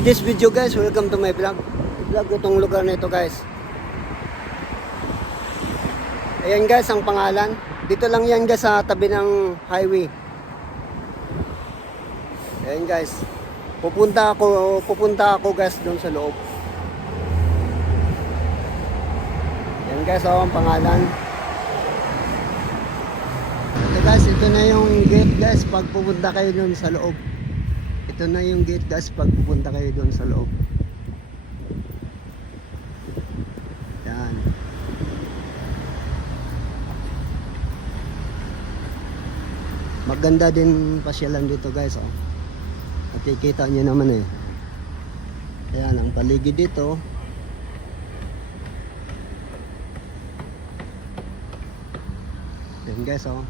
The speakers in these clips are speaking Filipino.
in this video guys, welcome to my vlog. Vlog itong lugar na ito guys. Ayan guys ang pangalan. Dito lang yan guys sa tabi ng highway. Ayan guys. Pupunta ako guys doon sa loob. Ayan guys ang pangalan. Ito guys, ito na yung gate guys pag pupunta kayo doon sa loob. Ito na yung gate guys pag pupunta kayo doon sa loob. Yan. Maganda din pasyalan dito guys oh. At ikita nyo naman eh. Ayan ang paligid dito. Yan guys oh.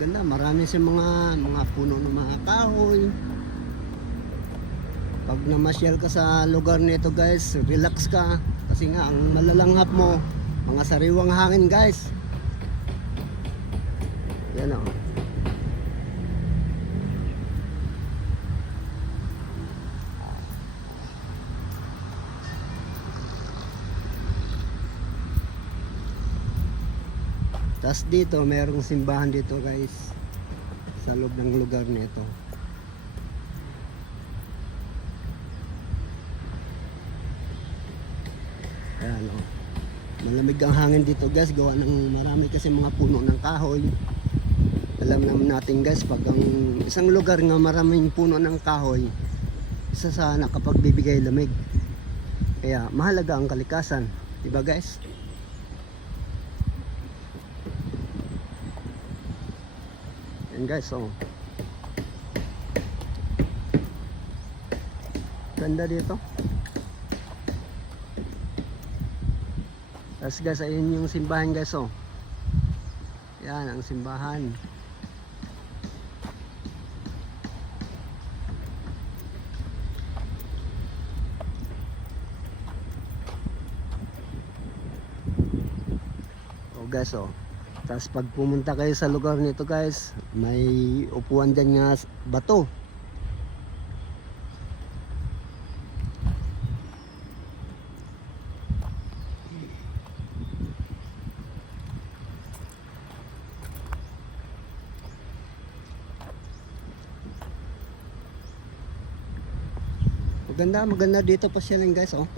Ganda, marami sa mga puno ng mga kahoy. Pag namasyal ka sa lugar nito guys, relax ka kasi nga ang malalanghap mo mga sariwang hangin guys. Yan o. Tas dito mayroong simbahan dito guys sa loob ng lugar nito. Ayan o. Malamig ang hangin dito guys, gawa ng marami kasi mga puno ng kahoy. Alam naman natin guys, pag ang isang lugar nga maraming puno ng kahoy, isa sa nakapagbibigay lamig. Kaya mahalaga ang kalikasan, diba guys? Yan guys, oh. Ganda dito. Tapos guys, ayun yung simbahan guys, oh. Yan ang simbahan. Oh guys, oh. Tapos pag pumunta kayo sa lugar nito guys, may upuan dyan nga bato. Maganda dito pasyalan guys oh.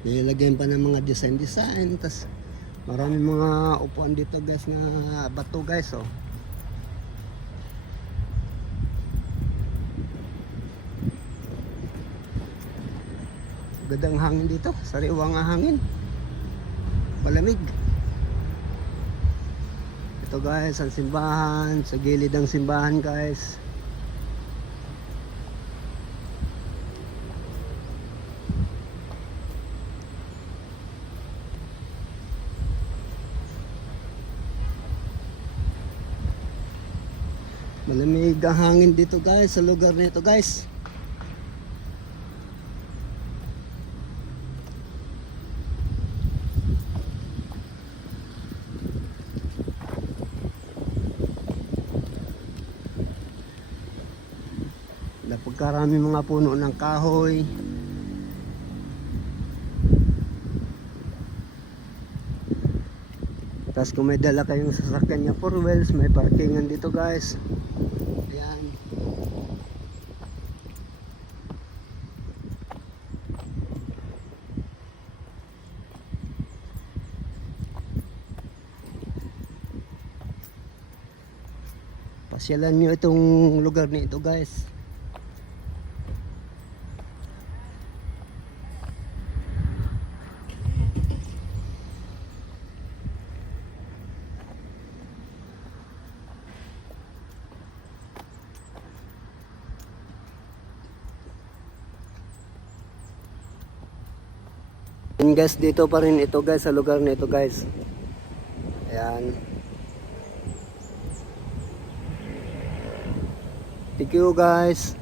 Nilagyan pa ng mga design, tas maraming mga upuan dito guys na bato guys oh. Gandang hangin dito, sariwang hangin, malamig. Ito guys ang simbahan, sa gilid ng simbahan guys. Malamig ang hangin dito guys sa lugar nito guys. Napagkarami mga puno ng kahoy. Tapos kung may dala kayong sasakyan niya 4 wheels, may parkingan dito guys. Ayan. Pasyalan nyo itong lugar nito guys. And guys, dito pa rin ito guys sa lugar nito guys. Ayan. Thank you guys.